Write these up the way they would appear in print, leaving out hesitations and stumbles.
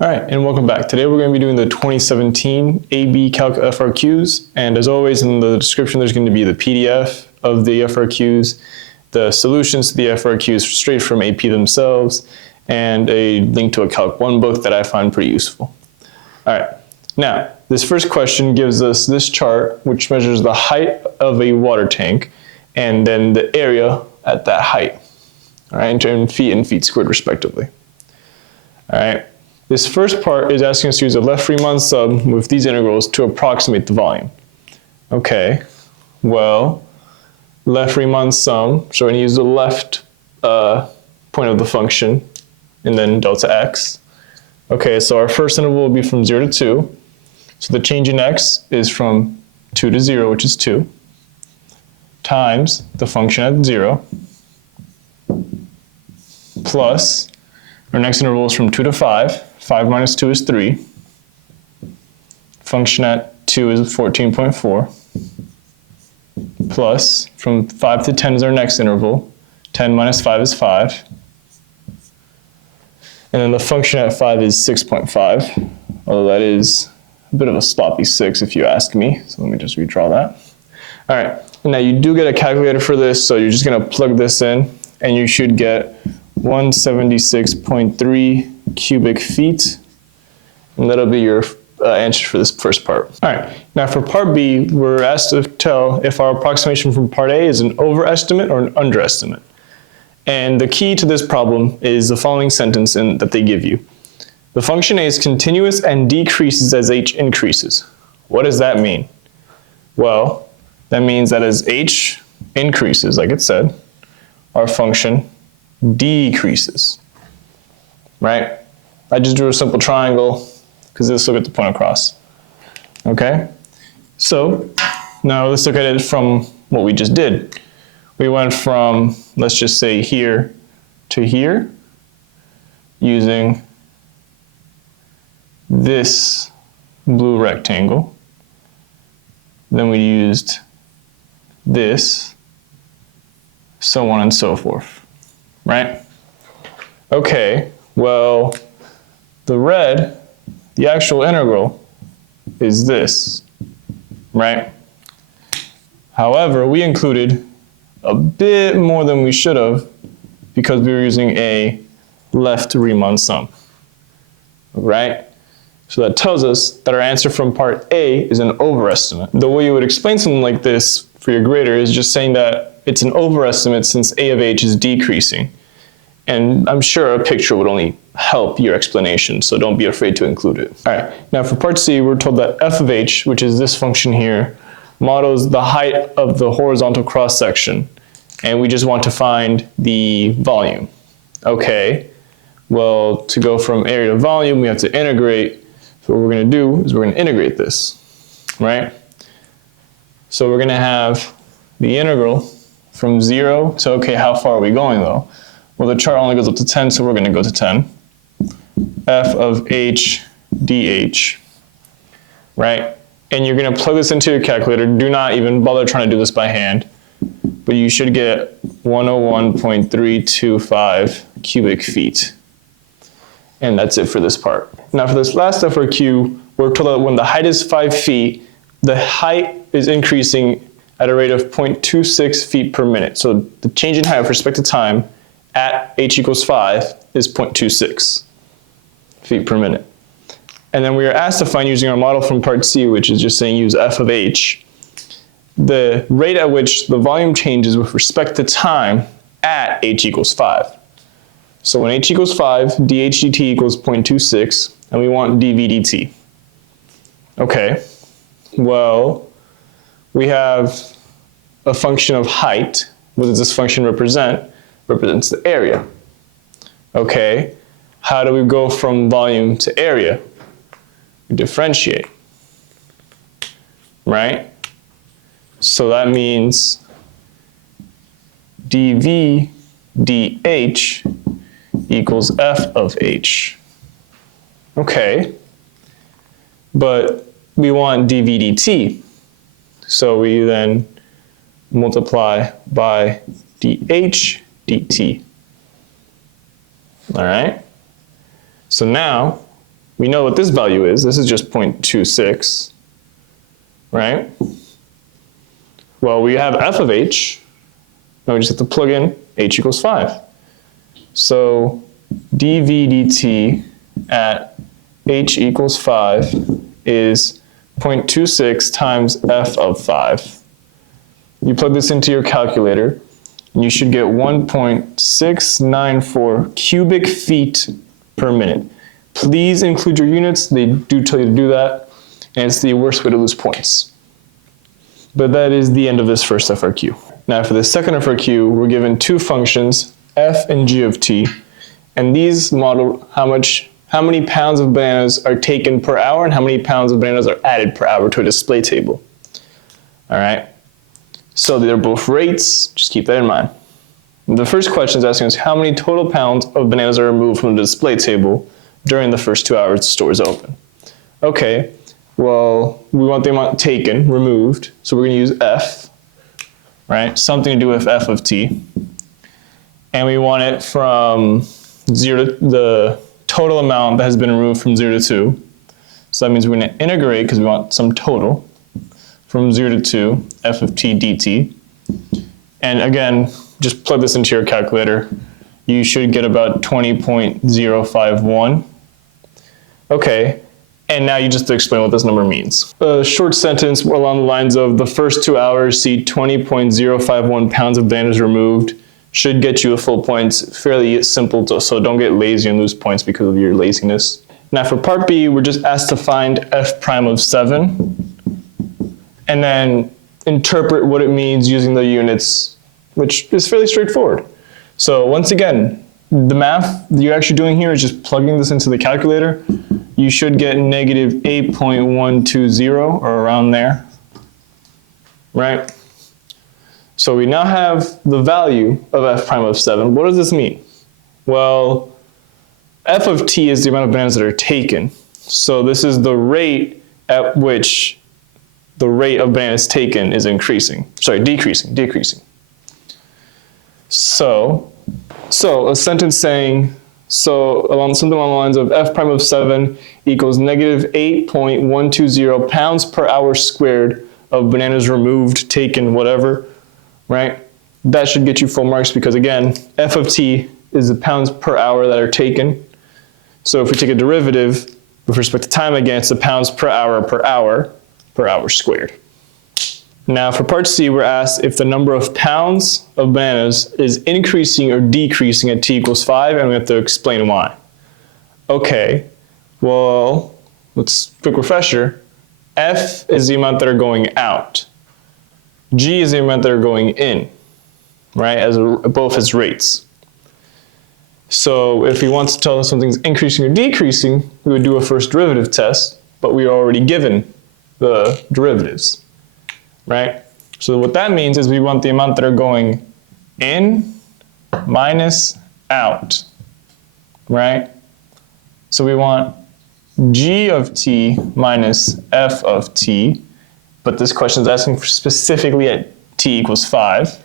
All right, and welcome back. Today we're going to be doing the 2017 AB Calc FRQs, and as always in the description there's going to be the PDF of the FRQs, the solutions to the FRQs straight from AP themselves, and a link to a Calc 1 book that I find pretty useful. All right, now this first question gives us this chart which measures the height of a water tank and then the area at that height, all right, in feet and feet squared respectively. All right. This first part is asking us to use a left Riemann sum with these integrals to approximate the volume. Okay, well, left Riemann sum, so we're going to use the left point of the function and then delta x. Okay, so our first interval will be from 0 to 2. So the change in x is from 2 to 0, which is 2, times the function at 0, plus our next interval is from 2 to 5. 5 minus 2 is 3. Function at 2 is 14.4. Plus, from 5 to 10 is our next interval. 10 minus 5 is 5. And then the function at 5 is 6.5. Although that is a bit of a sloppy 6 if you ask me. So let me just redraw that. All right, now you do get a calculator for this, so you're just going to plug this in, and you should get 176.3 cubic feet, and that'll be your answer for this first part. All right, now for part B, we're asked to tell if our approximation from part A is an overestimate or an underestimate. And the key to this problem is the following sentence that they give you. The function A is continuous and decreases as h increases. What does that mean? Well, that means that as h increases, like it said, our function decreases, right? I just drew a simple triangle because this will get the point across. Okay, so now let's look at it from what we just did. We went from, let's just say, here to here using this blue rectangle. Then we used this, so on and so forth. Right? Okay, well, the red, the actual integral, is this, right? However, we included a bit more than we should have because we were using a left Riemann sum, right? So that tells us that our answer from part A is an overestimate. The way you would explain something like this for your grader is just saying that it's an overestimate since A of h is decreasing. And I'm sure a picture would only help your explanation, so don't be afraid to include it. All right, now for part C, we're told that f of h, which is this function here, models the height of the horizontal cross-section, and we just want to find the volume. Okay, well, to go from area to volume, we have to integrate. So what we're going to do is we're going to integrate this, right? So we're going to have the integral from 0 to, okay, how far are we going though? Well, the chart only goes up to 10, so we're going to go to 10. F of h dh, right? And you're going to plug this into your calculator. Do not even bother trying to do this by hand, but you should get 101.325 cubic feet. And that's it for this part. Now for this last FRQ, we're told that when the height is 5 feet, the height is increasing at a rate of 0.26 feet per minute. So the change in height with respect to time at h equals 5 is 0.26 feet per minute. And then we are asked to find, using our model from part C, which is just saying use f of h, the rate at which the volume changes with respect to time at h equals 5. So when h equals 5, dh dt equals 0.26, and we want dv dt. Okay, well, we have a function of height. What does this function represent? Represents the area. Okay, how do we go from volume to area? We differentiate, right? So that means dv dh equals f of h. Okay, but we want dv dt, so we then multiply by dh dt. All right, so now we know what this value is. This is just 0.26, right? Well, we have f of h. Now we just have to plug in h equals 5. So dv dt at h equals 5 is 0.26 times f of 5. You plug this into your calculator, and you should get 1.694 cubic feet per minute. Please include your units. They do tell you to do that, and it's the worst way to lose points. But that is the end of this first FRQ. Now for the second FRQ, we're given two functions, f and g of t, and these model how many pounds of bananas are taken per hour and how many pounds of bananas are added per hour to a display table. All right, so they're both rates, just keep that in mind. The first question is asking us how many total pounds of bananas are removed from the display table during the first 2 hours the store is open. Okay, well, we want the amount taken, removed, so we're going to use f, right? Something to do with f of t. And we want it from 0 to the total amount that has been removed from 0 to 2. So that means we're going to integrate, because we want some total, from 0 to 2, f of t dt. And again, just plug this into your calculator. You should get about 20.051. Okay, and now you just have to explain what this number means. A short sentence along the lines of the first 2 hours see 20.051 pounds of bananas removed should get you a full points. Fairly simple, so don't get lazy and lose points because of your laziness. Now for part B, we're just asked to find f prime of 7 and then interpret what it means using the units, which is fairly straightforward. So once again, the math you're actually doing here is just plugging this into the calculator. You should get negative 8.120 or around there, right? So we now have the value of f prime of 7. What does this mean? Well, f of t is the amount of bananas that are taken. So this is the rate at which the rate of bananas taken is decreasing. So a sentence saying, something along the lines of f prime of 7 equals negative 8.120 pounds per hour squared of bananas removed, taken, whatever, right? That should get you full marks because again, f of t is the pounds per hour that are taken. So if we take a derivative with respect to time again, it's the pounds per hour squared. Now for part C, we're asked if the number of pounds of bananas is increasing or decreasing at t equals 5, and we have to explain why. Okay, well, quick refresher. F is the amount that are going out. G is the amount that are going in, right, both as rates. So if we want to tell us something's increasing or decreasing, we would do a first derivative test, but we are already given the derivatives, right? So what that means is we want the amount that are going in minus out, right? So we want g of t minus f of t, but this question is asking for specifically at t equals 5.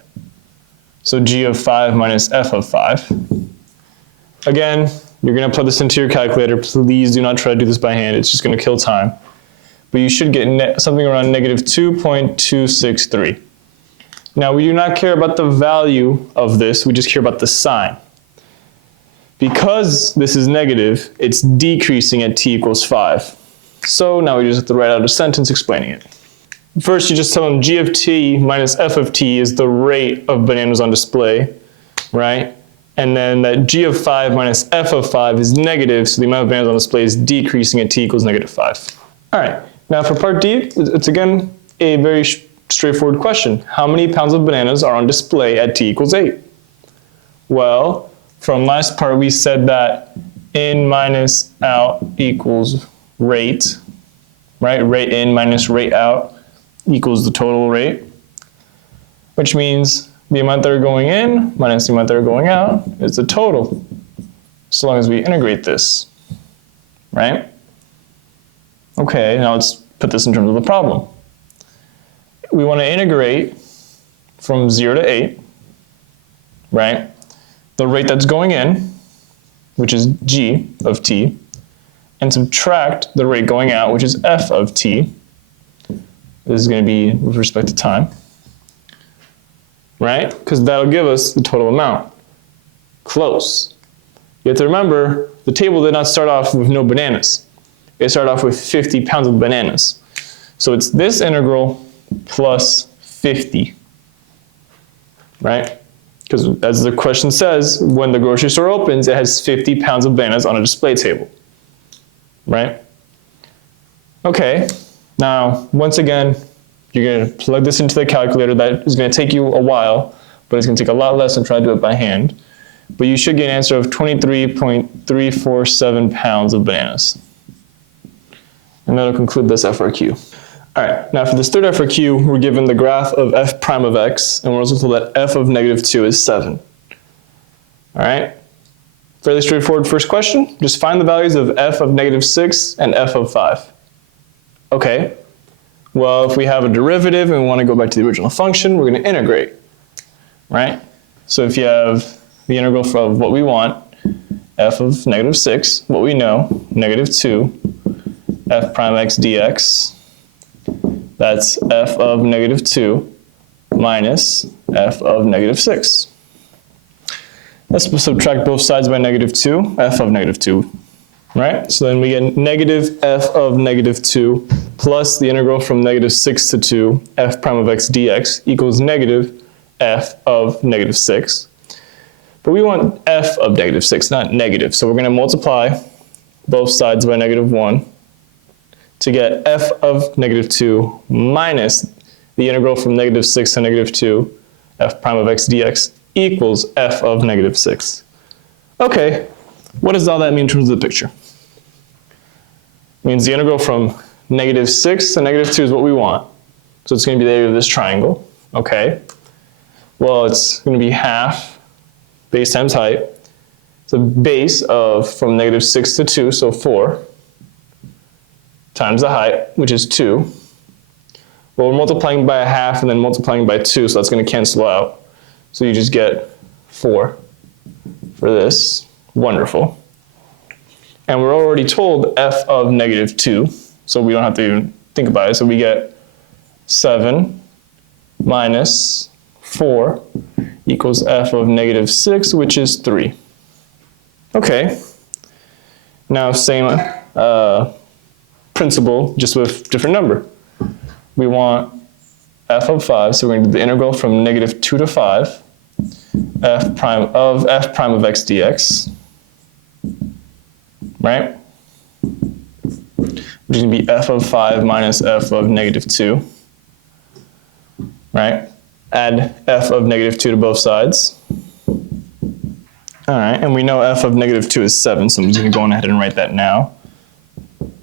So g of 5 minus f of 5. Again, you're going to plug this into your calculator. Please do not try to do this by hand. It's just going to kill time. But you should get something around negative 2.263. Now, we do not care about the value of this. We just care about the sign. Because this is negative, it's decreasing at t equals 5. So now we just have to write out a sentence explaining it. First, you just tell them g of t minus f of t is the rate of bananas on display, right? And then that g of 5 minus f of 5 is negative, so the amount of bananas on display is decreasing at t equals negative 5. All right, now for part D, it's again a very straightforward question. How many pounds of bananas are on display at t equals 8? Well, from last part we said that in minus out equals rate, right? Rate in minus rate out equals the total rate, which means the amount that are going in minus the amount that are going out is the total, so long as we integrate this, right? Okay, now let's put this in terms of the problem. We want to integrate from 0 to 8, right? The rate that's going in, which is g of t, and subtract the rate going out, which is f of t. This is going to be with respect to time, right? Because that'll give us the total amount. Close. You have to remember, the table did not start off with no bananas. It started off with 50 pounds of bananas. So it's this integral plus 50, right? Because as the question says, when the grocery store opens, it has 50 pounds of bananas on a display table, right? Okay, now once again, you're going to plug this into the calculator. That is going to take you a while, but it's going to take a lot less than try to do it by hand. But you should get an answer of 23.347 pounds of bananas. And that'll conclude this FRQ. All right, now for this third FRQ, we're given the graph of f prime of x, and we're also told that f of negative 2 is 7. All right, fairly straightforward first question. Just find the values of f of negative 6 and f of 5. Okay, well, if we have a derivative and we want to go back to the original function, we're going to integrate, right? So if you have the integral of what we want, f of negative 6, what we know, negative 2, f prime x dx, that's f of negative 2 minus f of negative 6. Let's subtract both sides by negative 2, f of negative 2, right? So then we get negative f of negative 2 plus the integral from negative 6 to 2, f prime of x dx equals negative f of negative 6. But we want f of negative 6, not negative. So we're going to multiply both sides by negative 1 to get f of negative 2 minus the integral from negative 6 to negative 2, f prime of x dx equals f of negative 6. Okay, what does all that mean in terms of the picture? It means the integral from negative 6 to negative 2 is what we want. So it's going to be the area of this triangle. Okay, well, it's going to be half base times height. It's a base of from negative 6 to 2, so 4, times the height, which is 2. Well, we're multiplying by a half and then multiplying by 2, so that's going to cancel out. So you just get 4 for this. Wonderful. And we're already told f of negative 2, so we don't have to even think about it. So we get 7 minus 4 equals f of negative 6, which is 3. Okay. Now same principle, just with different number. We want f of 5, so we're going to do the integral from negative 2 to 5, f prime of x dx, right? Which is going to be f of 5 minus f of negative 2, right? Add f of negative 2 to both sides. All right, and we know f of negative 2 is 7, so I'm just going to go ahead and write that now.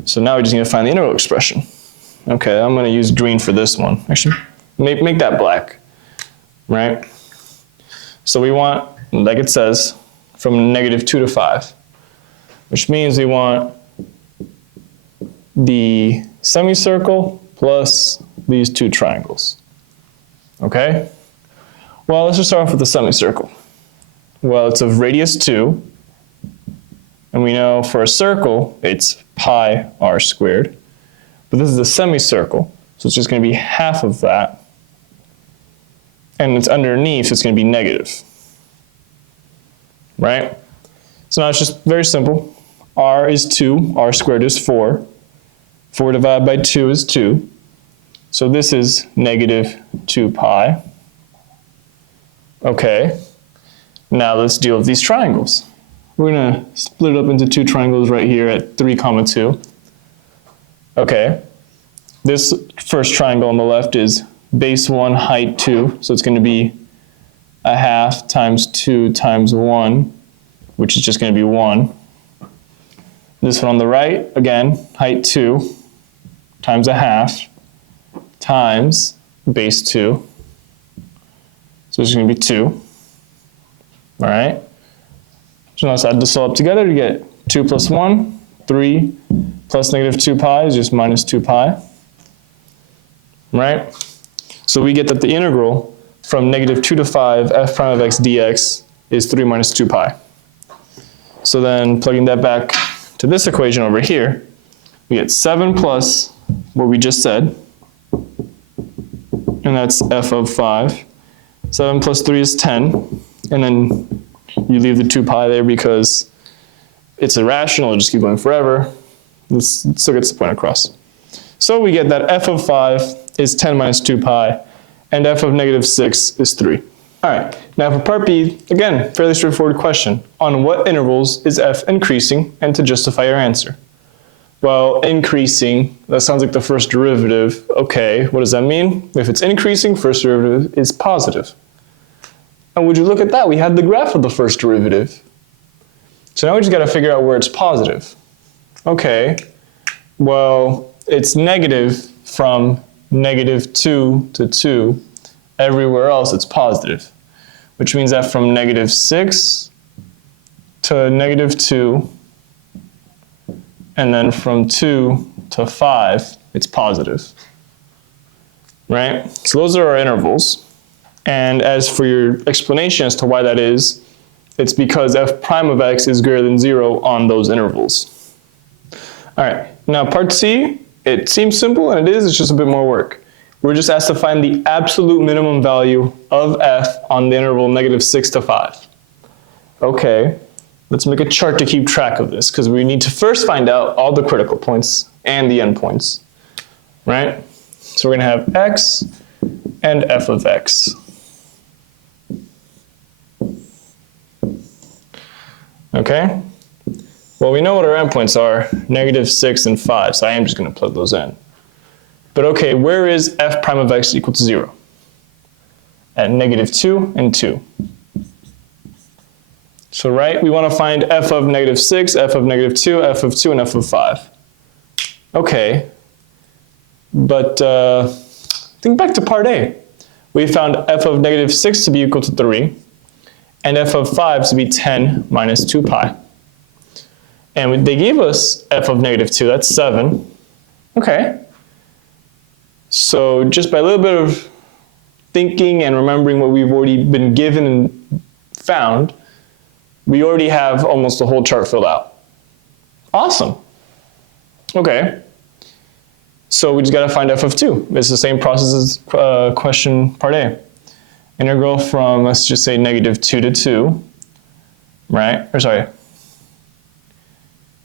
So now we just need to find the integral expression. Okay, I'm going to use green for this one. Actually, make that black, right? So we want, like it says, from negative 2 to 5, which means we want the semicircle plus these two triangles. Okay? Well, let's just start off with the semicircle. Well, it's of radius 2, and we know for a circle, it's pi r squared. But this is a semicircle, so it's just going to be half of that. And it's underneath, so it's going to be negative. Right? So now it's just very simple. R is 2, r squared is 4. 4 divided by 2 is 2. So this is negative 2 pi. Okay. Now let's deal with these triangles. We're going to split it up into two triangles right here at 3, 2. Okay. This first triangle on the left is base 1, height 2. So it's going to be a half times 2 times 1, which is just going to be 1. This one on the right, again, height 2 times a half times base 2. So it's going to be 2. All right. So now let's add this all up together to get 2 plus 1, 3, plus negative 2 pi is just minus 2 pi. Right? So we get that the integral from negative 2 to 5 f prime of x dx is 3 minus 2 pi. So then plugging that back to this equation over here, we get 7 plus what we just said, and that's f of 5. 7 plus 3 is 10, and then you leave the 2 pi there because it's irrational, it'll just keep going forever. This still gets the point across. So we get that f of 5 is 10 minus 2 pi, and f of negative 6 is 3. All right, now for part B, again, fairly straightforward question. On what intervals is f increasing, and to justify your answer? Well, increasing, that sounds like the first derivative. Okay, what does that mean? If it's increasing, first derivative is positive. And would you look at that? We had the graph of the first derivative. So now we just got to figure out where it's positive. Okay, well, it's negative from negative 2 to 2. Everywhere else it's positive, which means that from negative 6 to negative 2, and then from 2 to 5, it's positive, right? So those are our intervals. And as for your explanation as to why that is, it's because f prime of x is greater than 0 on those intervals. All right, now part C, it seems simple, and it is, it's just a bit more work. We're just asked to find the absolute minimum value of f on the interval negative 6 to 5. Okay, let's make a chart to keep track of this, because we need to first find out all the critical points and the endpoints, right? So we're going to have x and f of x. Okay? Well, we know what our endpoints are, negative 6 and 5, so I am just going to plug those in. But okay, where is f prime of x equal to 0? At negative 2 and 2. So right, we want to find f of negative 6, f of negative 2, f of 2, and f of 5. Okay, but think back to part A. We found f of negative 6 to be equal to 3, and f of 5 to be 10 minus 2 pi. And they gave us f of negative 2, that's 7. Okay. So just by a little bit of thinking and remembering what we've already been given and found, we already have almost the whole chart filled out. Awesome. Okay. So we just got to find f of 2. It's the same process as question part A. Integral from, let's just say, negative 2 to 2, right? Or sorry.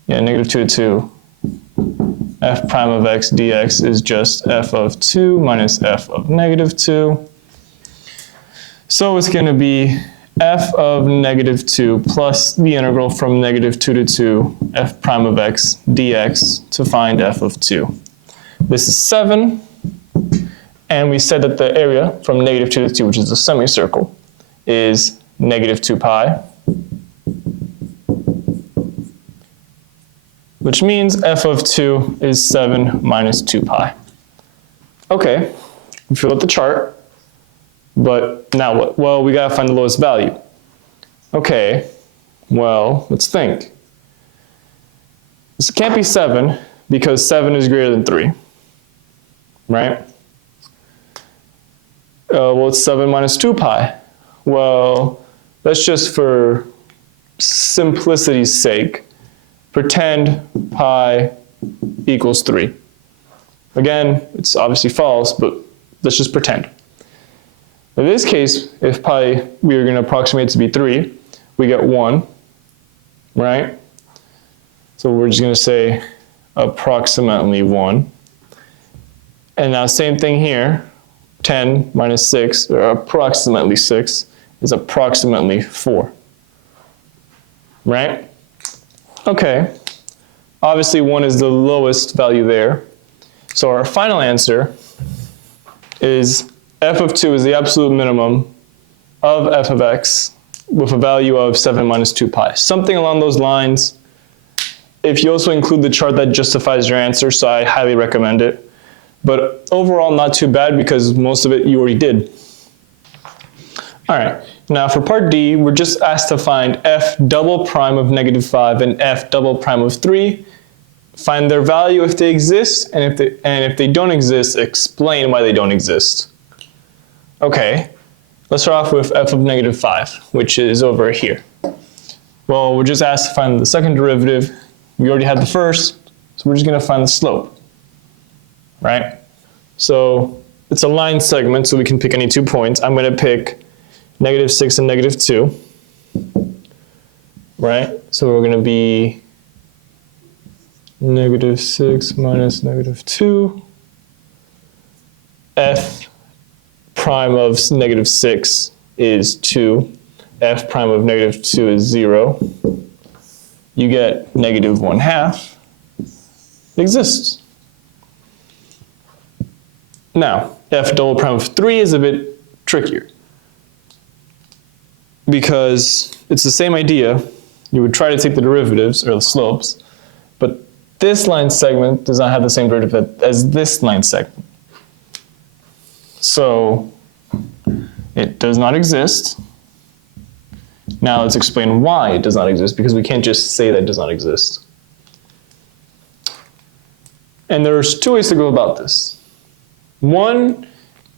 Yeah, negative 2 to 2. F prime of x dx is just f of 2 minus f of negative 2. So it's going to be f of negative 2 plus the integral from negative 2 to 2 f prime of x dx to find f of 2. This is 7, and we said that the area from negative 2 to 2, which is a semicircle, is negative 2 pi, which means f of 2 is 7 minus 2 pi. Okay, we fill out the chart, but now what? Well, we gotta find the lowest value. Okay, well, let's think. This can't be 7 because 7 is greater than 3, right? Well, it's 7 minus 2 pi. Well, let's just, for simplicity's sake, pretend pi equals 3. Again, it's obviously false, but let's just pretend. In this case, if pi, we are going to approximate to be 3, we get 1, right? So we're just going to say approximately 1. And now same thing here, 10 minus 6, or approximately 6, is approximately 4, right? Okay, obviously 1 is the lowest value there. So our final answer is f of 2 is the absolute minimum of f of x with a value of 7 minus 2 pi. Something along those lines. If you also include the chart, that justifies your answer, so I highly recommend it. But overall, not too bad because most of it you already did. All right, now for part D, we're just asked to find f double prime of negative 5 and f double prime of 3. Find their value if they exist, and if they don't exist, explain why they don't exist. Okay, let's start off with f of negative 5, which is over here. Well, we're just asked to find the second derivative, We already had the first, so we're just going to find the slope, right? So it's a line segment, so we can pick any 2 points. I'm going to pick -6 and -2, right? So we're going to be -6 minus -2. F prime of -6 is 2. F prime of -2 is 0. You get -1/2. It exists. Now, F double prime of 3 is a bit trickier because it's the same idea. You would try to take the derivatives, or the slopes, but this line segment does not have the same derivative as this line segment. So it does not exist. Now let's explain why it does not exist, because we can't just say that it does not exist. And there's 2 ways to go about this. One,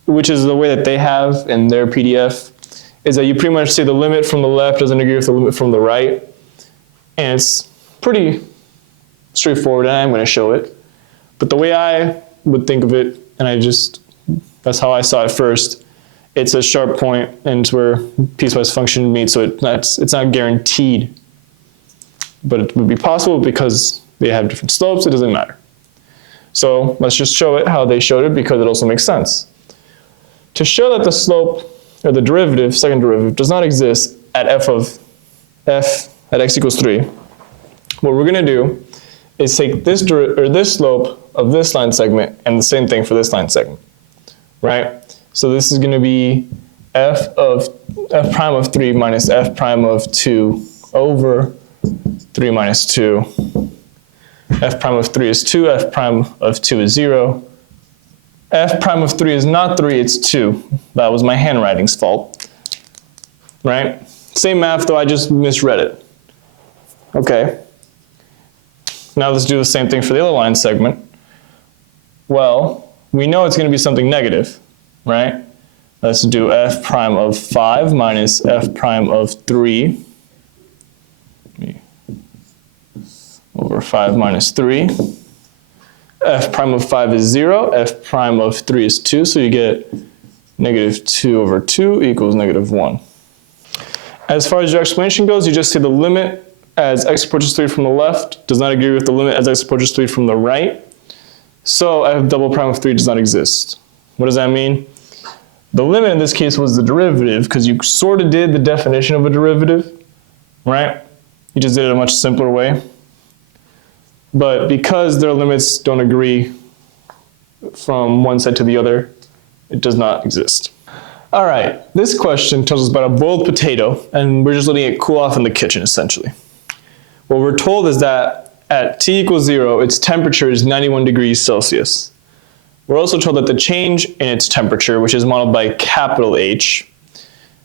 which is the way that they have in their PDF, is that you pretty much say the limit from the left doesn't agree with the limit from the right. And it's pretty straightforward, and I'm going to show it. But the way I would think of it, and that's how I saw it first, it's a sharp point, and it's where piecewise function meets, so it's not guaranteed. But it would be possible because they have different slopes, it doesn't matter. So let's just show it how they showed it, because it also makes sense. To show that the slope, or the derivative, second derivative, does not exist at f at x equals 3, what we're going to do is take this slope of this line segment and the same thing for this line segment, right? So this is going to be f prime of 3 minus f prime of 2 over 3 minus 2. F prime of 3 is 2, f prime of 2 is 0. F prime of 3 is not 3, it's 2. That was my handwriting's fault, right? Same math, though I just misread it. Okay. Now let's do the same thing for the other line segment. Well, we know it's going to be something negative, right? Let's do f prime of 5 minus f prime of 3 over 5 minus 3. F prime of 5 is 0, f prime of 3 is 2, so you get -2 over 2 equals -1. As far as your explanation goes, you just say the limit as x approaches 3 from the left does not agree with the limit as x approaches 3 from the right. So f double prime of 3 does not exist. What does that mean? The limit in this case was the derivative, because you sort of did the definition of a derivative, right? You just did it a much simpler way. But because their limits don't agree from one side to the other, it does not exist. All right, this question tells us about a boiled potato, and we're just letting it cool off in the kitchen, essentially. What we're told is that at t equals 0, its temperature is 91 degrees Celsius. We're also told that the change in its temperature, which is modeled by capital H,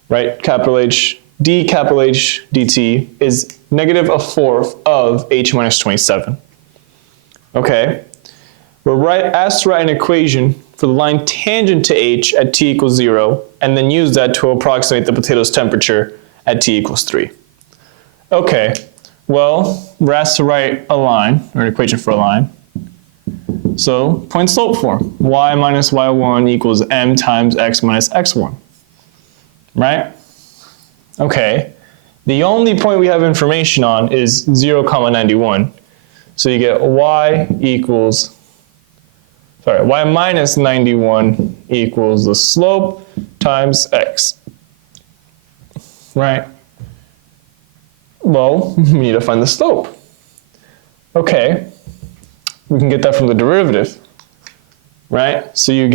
right, capital H, d capital H dt, is -1/4 of h minus 27. Okay, we're asked to write an equation for the line tangent to h at t equals 0, and then use that to approximate the potato's temperature at t equals 3. Okay, well, we're asked to write a line, or an equation for a line. So, point slope form, y minus y1 equals m times x minus x1, right? Okay, the only point we have information on is 0, 91. So you get y minus 91 equals the slope times x, right? Well, we need to find the slope. Okay, we can get that from the derivative, right? So you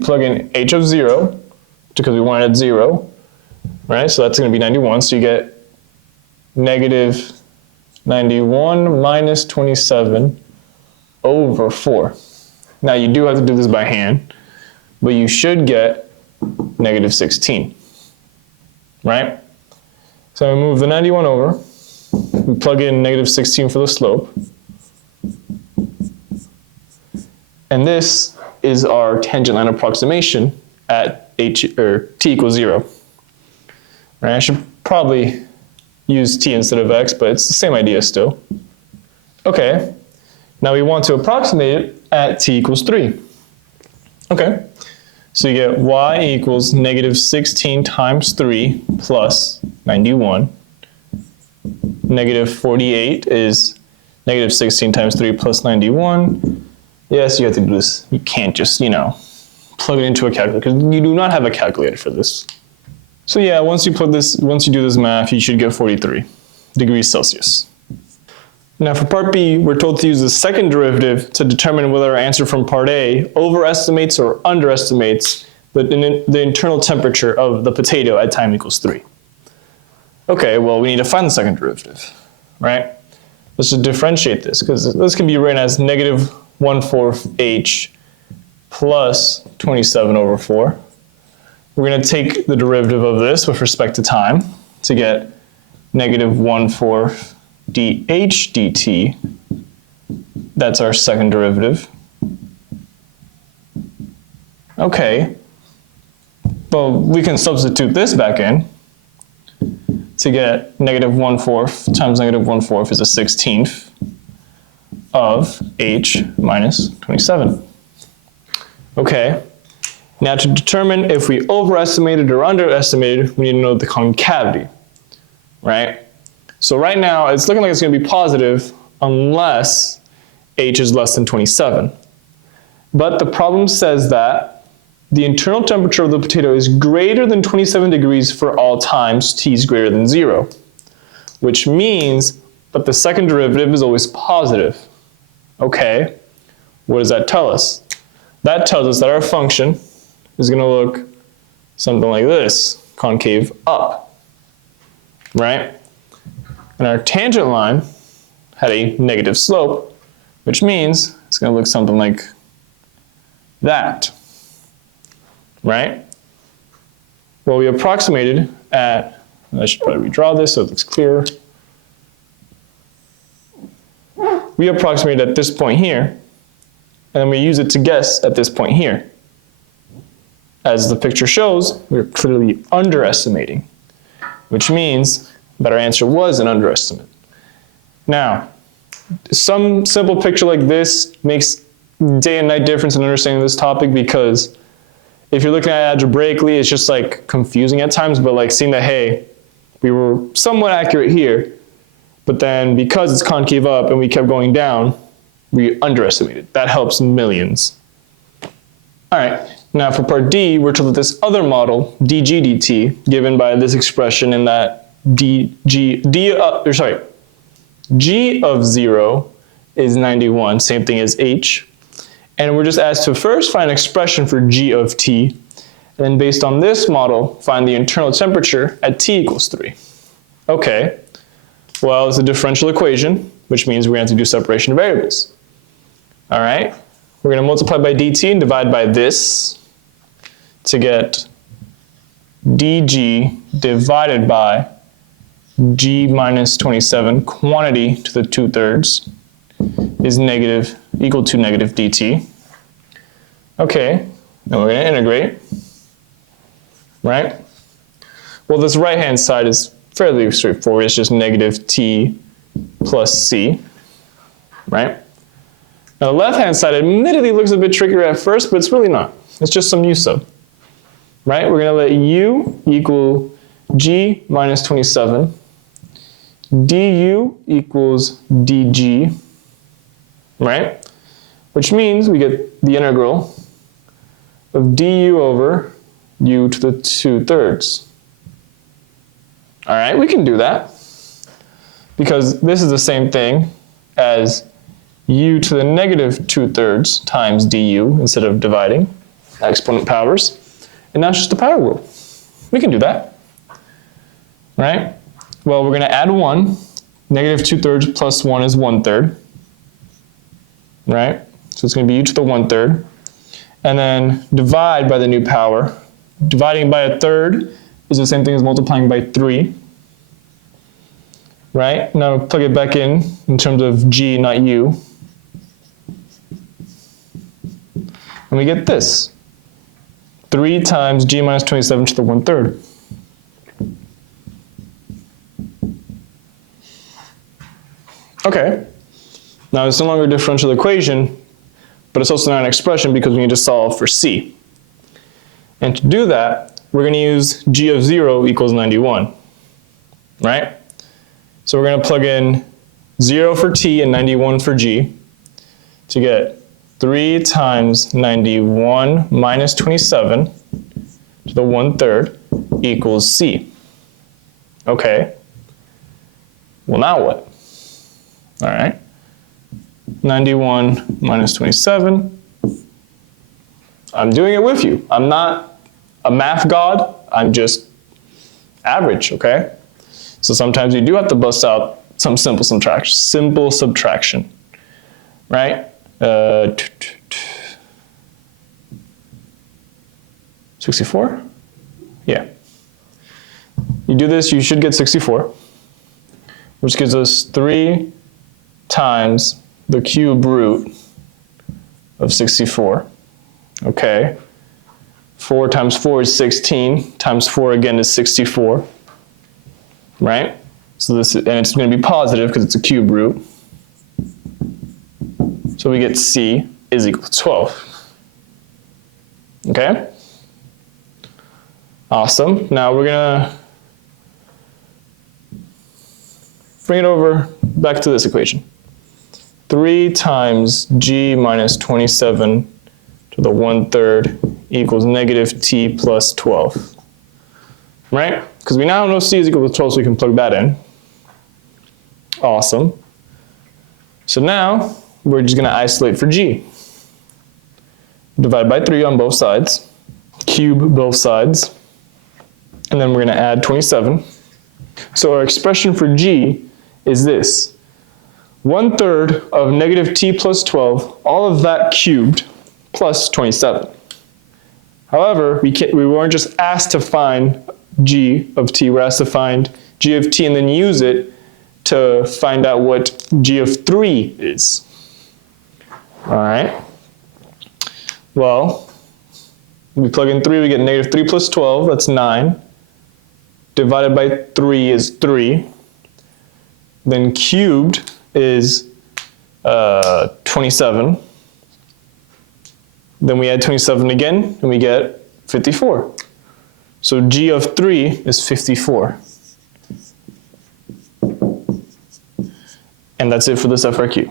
plug in h of 0, because we want it at 0, right? So that's going to be 91, so you get -91 minus 27 over 4. Now you do have to do this by hand, but you should get -16, right? So we move the 91 over, we plug in -16 for the slope, and this is our tangent line approximation at t equals 0. Right? I should probably use t instead of x, but it's the same idea still. Okay, now we want to approximate it at t equals 3. Okay, so you get y equals negative 16 times 3 plus 91. Negative 48 is negative 16 times 3 plus 91. Yes, you have to do this. You can't just, plug it into a calculator because you do not have a calculator for this. So yeah, once you do this math, you should get 43 degrees Celsius. Now for part B, we're told to use the second derivative to determine whether our answer from part A overestimates or underestimates the internal temperature of the potato at time equals 3. Okay, well, we need to find the second derivative, right? Let's just differentiate this, because this can be written as negative 1/4 h plus 27 over 4. We're going to take the derivative of this with respect to time to get negative 1/4 dh dt. That's our second derivative. Okay, well, we can substitute this back in to get negative 1/4 times negative 1/4 is a 16th of h minus 27. Okay, now to determine if we overestimated or underestimated, we need to know the concavity, right? So right now, it's looking like it's going to be positive unless h is less than 27. But the problem says that the internal temperature of the potato is greater than 27 degrees for all times t is greater than 0, which means that the second derivative is always positive. Okay, what does that tell us? That tells us that our function is going to look something like this, concave up, right? And our tangent line had a negative slope, which means it's going to look something like that, right? Well, we approximated at, I should probably redraw this so it looks clearer. We approximated at this point here, and then we use it to guess at this point here. As the picture shows, we're clearly underestimating, which means that our answer was an underestimate. Now, some simple picture like this makes day and night difference in understanding this topic, because if you're looking at it algebraically, it's just like confusing at times, but like seeing that, hey, we were somewhat accurate here, but then because it's concave up and we kept going down, we underestimated. That helps millions. All right, now for part D, we're told that this other model, dg dt, given by this expression in that g of 0 is 91, same thing as h. And we're just asked to first find an expression for g of t, and then based on this model, find the internal temperature at t equals 3. Okay, well, it's a differential equation, which means we're going to have to do separation of variables. All right, we're going to multiply by dt and divide by this to get dg divided by g minus 27, quantity to the 2/3, is equal to negative dt. Okay, now we're going to integrate, right? Well, this right-hand side is fairly straightforward. It's just negative t plus c, right? Now the left-hand side admittedly looks a bit trickier at first, but it's really not. It's just some u sub, right? We're going to let u equal g minus 27, du equals dg, right? Which means we get the integral of du over u to the 2/3. All right, we can do that because this is the same thing as u to the negative 2/3 times du instead of dividing, exponent powers, and now it's just a power rule. We can do that, right? Well, we're going to add 1. Negative 2/3 plus 1 is 1/3, right? So it's going to be u to the 1/3. And then divide by the new power. Dividing by 1/3 is the same thing as multiplying by 3, right? Now plug it back in terms of g, not u. And we get this. 3 times g minus 27 to the 1/3. Okay, Now it's no longer a differential equation, but it's also not an expression because we need to solve for c. And to do that, we're going to use g of 0 equals 91, right? So we're going to plug in 0 for t and 91 for g to get 3 times 91 minus 27 to the 1/3 equals c. Okay. Well, now what? All right. 91 minus 27. I'm doing it with you. I'm not a math god. I'm just average, okay? So sometimes you do have to bust out some simple subtraction, right? 64? Yeah. You do this, you should get 64, which gives us 3 times the cube root of 64. Okay. 4 times 4 is 16, times 4 again is 64, right? So this, and it's going to be positive because it's a cube root. So we get c is equal to 12. Okay? Awesome. Now we're going to bring it over back to this equation. 3 times g minus 27 to the 1/3 equals negative t plus 12. Right? Because we now know c is equal to 12, so we can plug that in. Awesome. So now we're just going to isolate for g. Divide by 3 on both sides. Cube both sides. And then we're going to add 27. So our expression for g is this. 1/3 of negative t plus 12, all of that cubed, plus 27. However, we weren't just asked to find g of t, we're asked to find g of t and then use it to find out what g of 3 is. All right. Well, we plug in 3, we get negative 3 plus 12, that's 9. Divided by 3 is 3. Then cubed is 27. Then we add 27 again, and we get 54. So g of 3 is 54. And that's it for this FRQ.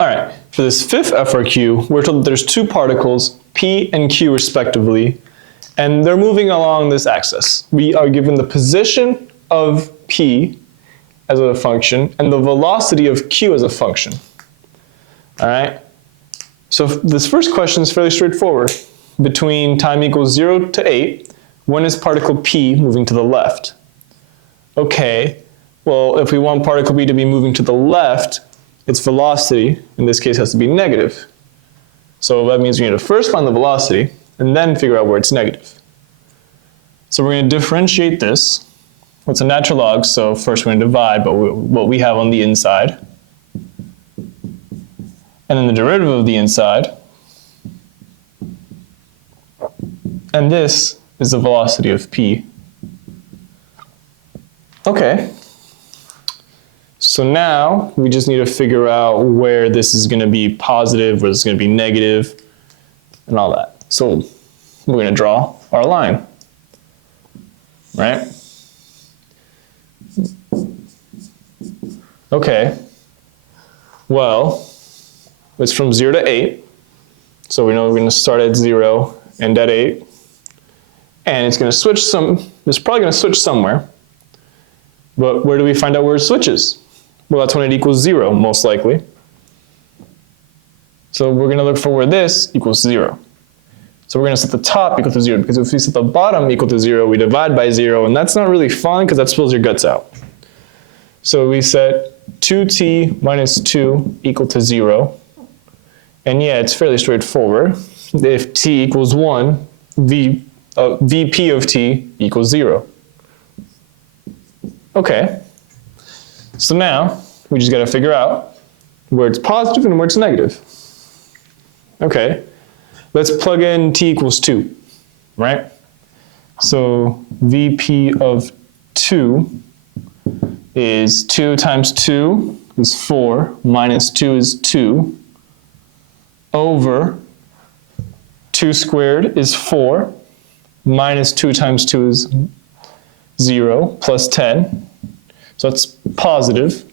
All right, for this fifth FRQ, we're told that there's two particles, P and Q respectively, and they're moving along this axis. We are given the position of P as a function and the velocity of Q as a function. All right, so this first question is fairly straightforward. Between time equals 0 to 8, when is particle P moving to the left? Okay, well, if we want particle P to be moving to the left, its velocity, in this case, has to be negative. So that means we need to first find the velocity and then figure out where it's negative. So we're going to differentiate this. Well, it's a natural log, so first we're going to divide by what we have on the inside. And then the derivative of the inside. And this is the velocity of P. Okay. So now we just need to figure out where this is going to be positive, where this is going to be negative, and all that. So we're going to draw our line, right? Okay. Well, it's from 0 to 8. So we know we're going to start at 0 and at 8. And it's going to switch it's probably going to switch somewhere. But where do we find out where it switches? Well, that's when it equals 0, most likely. So we're going to look for where this equals 0. So we're going to set the top equal to 0, because if we set the bottom equal to 0, we divide by 0, and that's not really fun because that spills your guts out. So we set 2t minus 2 equal to 0. And yeah, it's fairly straightforward. If t equals 1, Vp of t equals 0. Okay. So now, we just got to figure out where it's positive and where it's negative. Okay, let's plug in t equals 2, right? So Vp of 2 is 2 times 2, is 4, minus 2 is 2, over 2 squared is 4, minus 2 times 2 is 0, plus 10. So that's positive.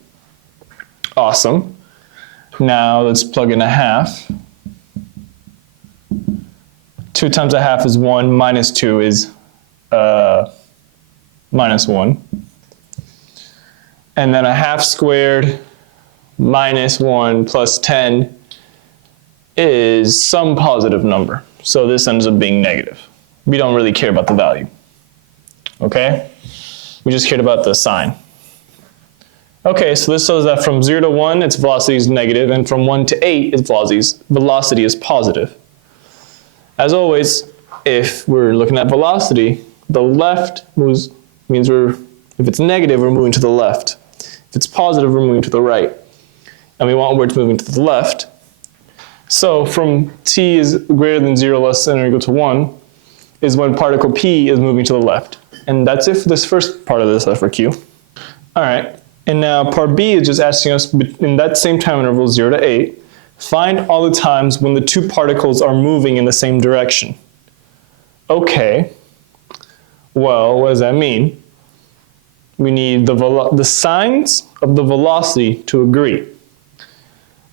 Awesome. Now let's plug in a half. 2 times a half is 1, minus 2 is minus 1. And then a half squared minus 1 plus 10 is some positive number. So this ends up being negative. We don't really care about the value. Okay? We just cared about the sign. Okay, so this shows that from 0 to 1, its velocity is negative, and from 1 to 8, its velocity is positive. As always, if we're looking at velocity, the left moves, means if it's negative, we're moving to the left. If it's positive, we're moving to the right. And we want where it's moving to the left. So from t is greater than 0, less than or equal to 1, is when particle P is moving to the left. And that's it for this first part of this FRQ. All right, and now part B is just asking us, in that same time interval, 0 to 8, find all the times when the two particles are moving in the same direction. Okay, well, what does that mean? We need the signs of the velocity to agree.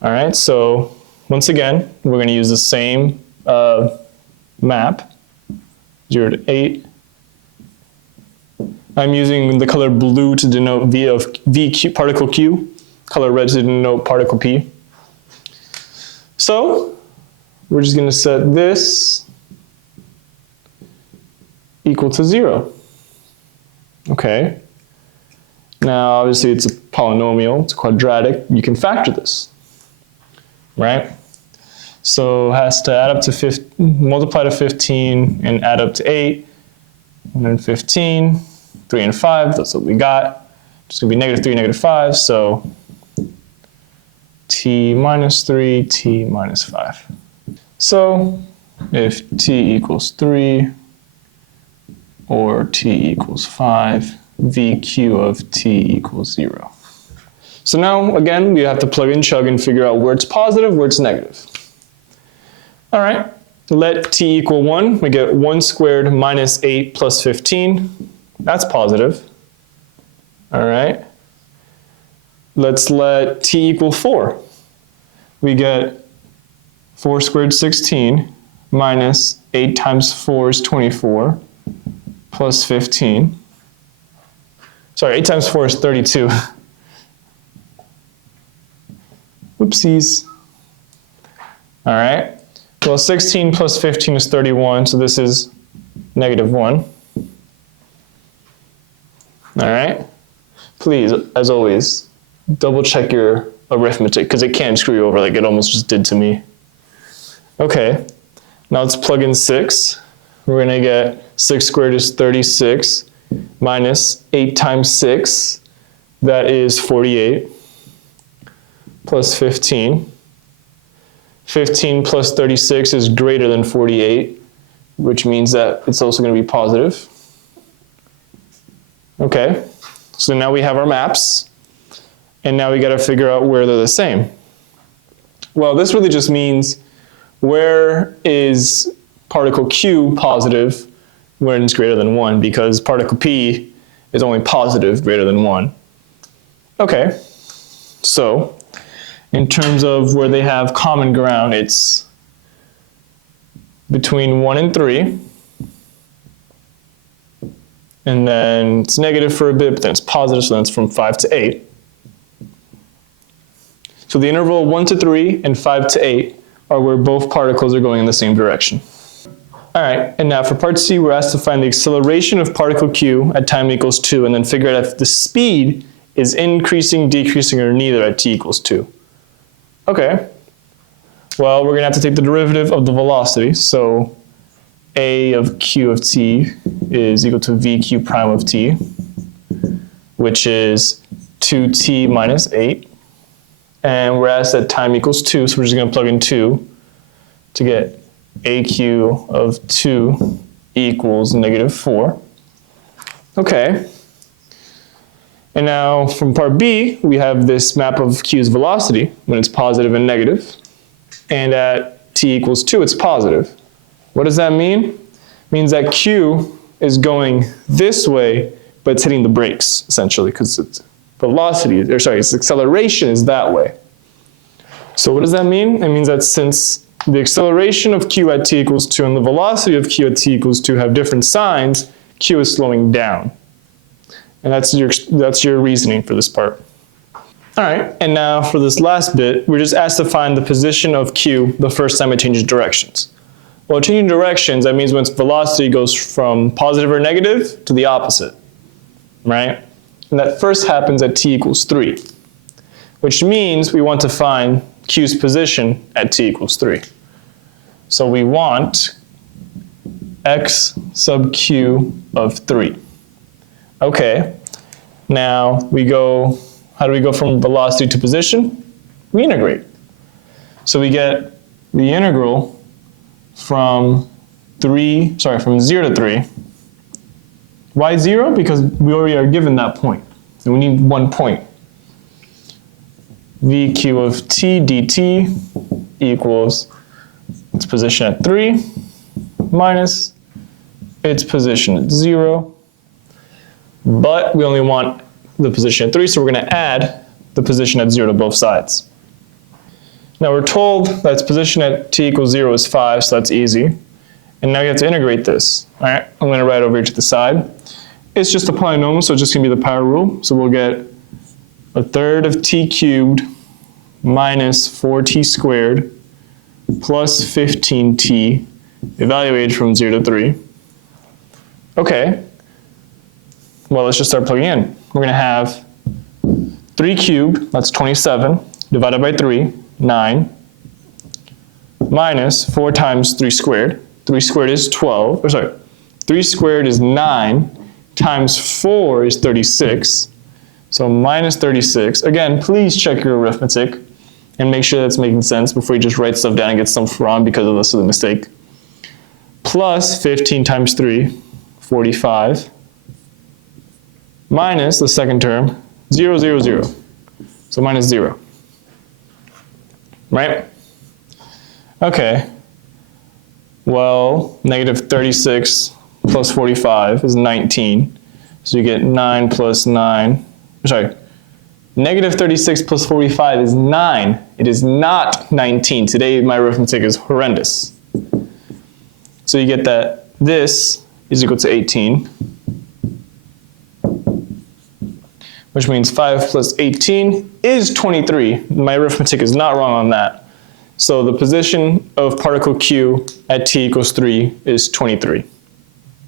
All right, so once again, we're going to use the same map, 0 to 8. I'm using the color blue to denote V of VQ, particle Q, color red to denote particle P. So we're just going to set this equal to 0. Okay. Now obviously it's a polynomial, it's quadratic, you can factor this, right? So it has to add up to 15, multiply to 15 and add up to 8, and then 15, 3 and 5, that's what we got. It's going to be negative 3, negative 5, so t minus 3, t minus 5. So if t equals 3 or t equals 5, VQ of t equals 0. So now, again, we have to plug in chug and figure out where it's positive, where it's negative. All right, let t equal 1. We get 1 squared minus 8 plus 15. That's positive. All right. Let's let t equal 4. We get 4 squared 16 minus 8 times 4 is 24 plus 15. Sorry, 8 times 4 is 32. Whoopsies. All right. Well, 16 plus 15 is 31, so this is negative 1. All right. Please, as always, double check your arithmetic because it can screw you over like it almost just did to me. Okay. Now let's plug in 6. We're going to get 6 squared is 36 minus 8 times 6, that is 48, plus 15. 15 plus 36 is greater than 48, which means that it's also going to be positive. Okay, so now we have our maps, and now we got to figure out where they're the same. Well, this really just means where is particle Q positive when it's greater than 1, because particle P is only positive greater than 1. Okay, so in terms of where they have common ground, it's between 1 and 3. And then it's negative for a bit, but then it's positive, so then it's from 5 to 8. So the interval 1 to 3 and 5 to 8 are where both particles are going in the same direction. All right, and now for part C, we're asked to find the acceleration of particle Q at time equals 2, and then figure out if the speed is increasing, decreasing, or neither at t equals 2. Okay, well, we're going to have to take the derivative of the velocity, so a of q of t is equal to vq prime of t, which is 2t minus 8. And we're asked that time equals 2, so we're just going to plug in 2 to get aq of 2 equals negative 4. Okay. And now from part B, we have this map of q's velocity when it's positive and negative. And at t equals 2, it's positive. What does that mean? It means that q is going this way, but it's hitting the brakes, essentially, because its velocity, or sorry, its acceleration is that way. So what does that mean? It means that since the acceleration of q at t equals 2 and the velocity of q at t equals 2 have different signs, q is slowing down. And that's your reasoning for this part. All right, and now for this last bit, we're just asked to find the position of q the first time it changes directions. Well, changing directions, that means when its velocity goes from positive or negative to the opposite, right? And that first happens at t equals 3, which means we want to find q's position at t equals 3. So we want x sub q of 3. Okay, now how do we go from velocity to position? We integrate. So we get the integral from 0 to 3. Why 0? Because we already are given that point. So we need one point. vq of t dt equals its position at 3 minus its position at 0. But we only want the position at 3, so we're going to add the position at 0 to both sides. Now we're told that its position at t equals 0 is 5, so that's easy. And now you have to integrate this. All right, I'm going to write over here to the side. It's just a polynomial, so it's just going to be the power rule. So we'll get a third of t cubed minus 4t squared plus 15t evaluated from 0 to 3. Okay. Well, let's just start plugging in. We're going to have 3 cubed, that's 27, divided by 3, 9, minus 4 times 3 squared. 3 squared is 3 squared is 9, times 4 is 36. So minus 36. Again, please check your arithmetic and make sure that's making sense before you just write stuff down and get stuff wrong because of this mistake. Plus 15 times 3, 45. Minus the second term, 0, 0, 0. So minus 0. Right? Okay. Well, negative 36 plus 45 is 19. So you get 9 plus 9. Negative 36 plus 45 is 9. It is not 19. Today my arithmetic is horrendous. So you get that this is equal to 18. Which means 5 plus 18 is 23. My arithmetic is not wrong on that. So the position of particle q at t equals 3 is 23.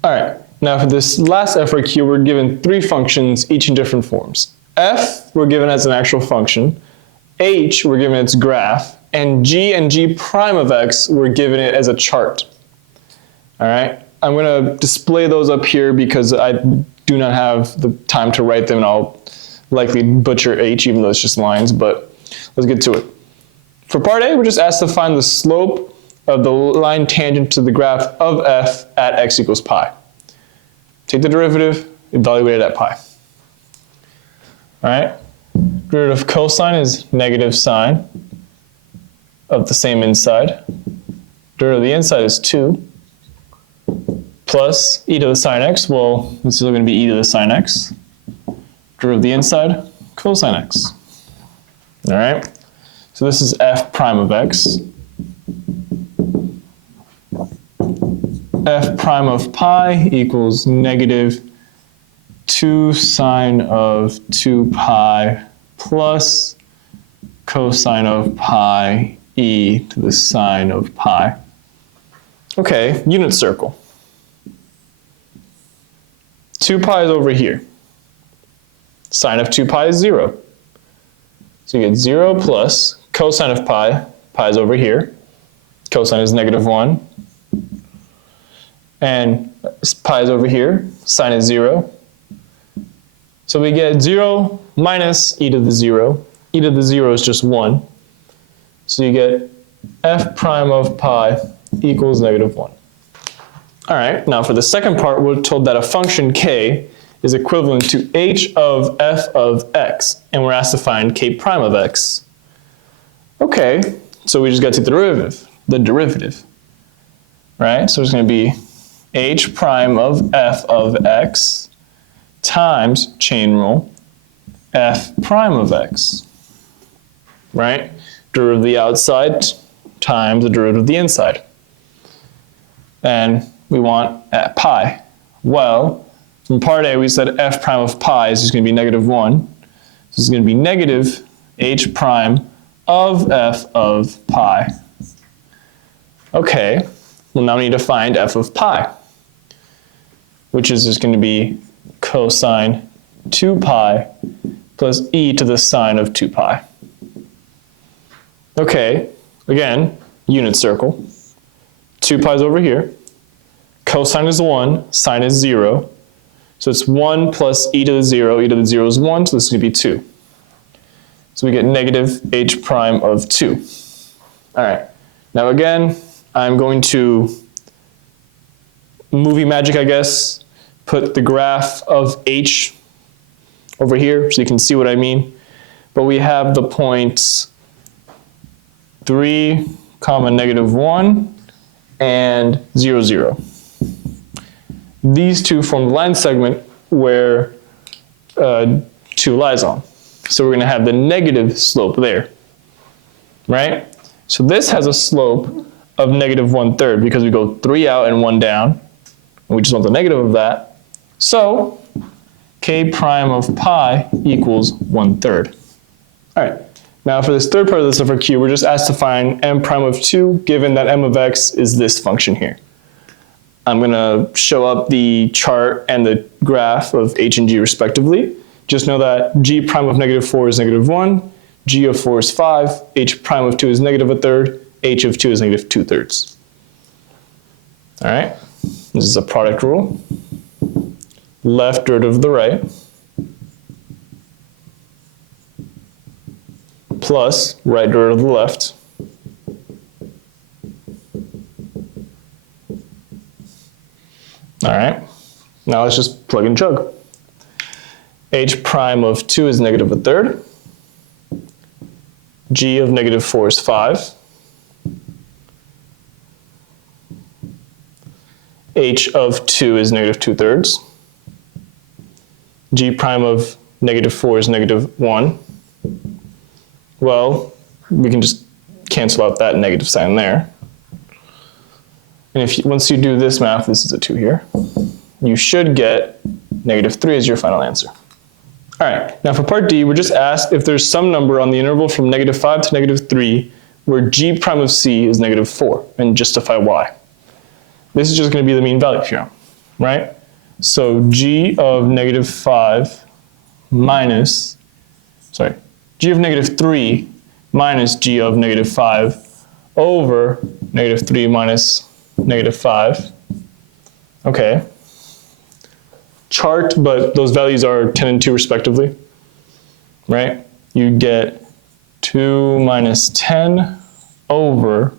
All right, now for this last FRQ, we're given 3 functions, each in different forms. F, we're given as an actual function. H, we're given its graph. And g prime of x, we're given it as a chart. All right, I'm going to display those up here because I do not have the time to write them, and I'll likely butcher h, even though it's just lines, but let's get to it. For part A, we're just asked to find the slope of the line tangent to the graph of f at x equals pi. Take the derivative, evaluate it at pi. All right, derivative of cosine is negative sine of the same inside. Derivative of the inside is 2 plus e to the sine x. Well, this is going to be e to the sine x. Derivative of the inside, cosine x. All right, so this is f prime of x. F prime of pi equals negative 2 sine of 2 pi plus cosine of pi e to the sine of pi. Okay, unit circle. 2 pi is over here. Sine of 2 pi is 0. So you get 0 plus cosine of pi, pi is over here. Cosine is negative 1. And pi is over here, sine is 0. So we get 0 minus e to the 0. E to the 0 is just 1. So you get f prime of pi equals negative 1. All right, now for the second part, we're told that a function k is equivalent to h of f of x, and we're asked to find k prime of x. Okay, so we just got to the derivative, right? So it's going to be h prime of f of x times, chain rule, f prime of x, right? Derivative of the outside times the derivative of the inside. And we want at pi. Well, from part A, we said f prime of pi is just going to be negative 1. So this is going to be negative h prime of f of pi. Okay, well now we need to find f of pi, which is just going to be cosine 2 pi plus e to the sine of 2 pi. Okay, again, unit circle. 2 pi is over here. Cosine is 1, sine is 0. So it's 1 plus e to the 0. E to the 0 is 1, so this is going to be 2. So we get negative h prime of 2. All right, now again, I'm going to, movie magic I guess, put the graph of h over here so you can see what I mean. But we have the points 3, negative 1, and 0, 0. These two form the line segment where 2 lies on. So we're going to have the negative slope there, right? So this has a slope of negative 1/3 because we go 3 out and 1 down. And we just want the negative of that. So k prime of pi equals 1/3. All right. Now for this third part of this FRQ, we're just asked to find m prime of 2 given that m of x is this function here. I'm going to show up the chart and the graph of h and g respectively. Just know that g prime of negative 4 is negative 1, g of 4 is 5, h prime of 2 is negative 1/3, h of 2 is negative 2/3. All right, this is a product rule. Left derivative of the right plus right derivative of the left all right, now let's just plug and chug. H prime of 2 is negative 1/3. G of negative 4 is 5. H of 2 is negative 2/3. G prime of negative 4 is negative 1. Well, we can just cancel out that negative sign there. And once you do this math, this is a 2 here, you should get negative 3 as your final answer. All right, now for part D, we're just asked if there's some number on the interval from negative 5 to negative 3 where g prime of c is negative 4, and justify why. This is just going to be the mean value theorem, right? So g of negative 5 minus, g of negative 3 minus g of negative 5 over negative 3 minus negative 5. Okay. Chart, but those values are 10 and 2 respectively, right? You get 2 minus 10 over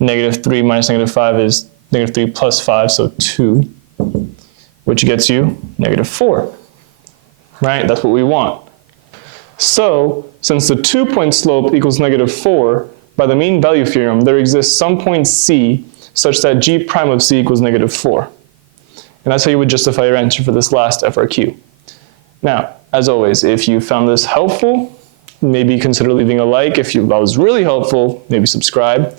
negative 3 minus negative 5 is negative 3 plus 5, so 2, which gets you negative 4, right? That's what we want. So, since the 2-point slope equals negative 4, by the mean value theorem, there exists some point c such that g prime of c equals negative 4. And that's how you would justify your answer for this last FRQ. Now, as always, if you found this helpful, maybe consider leaving a like. If that was really helpful, maybe subscribe.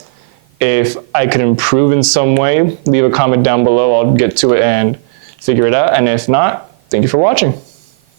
If I could improve in some way, leave a comment down below. I'll get to it and figure it out. And if not, thank you for watching.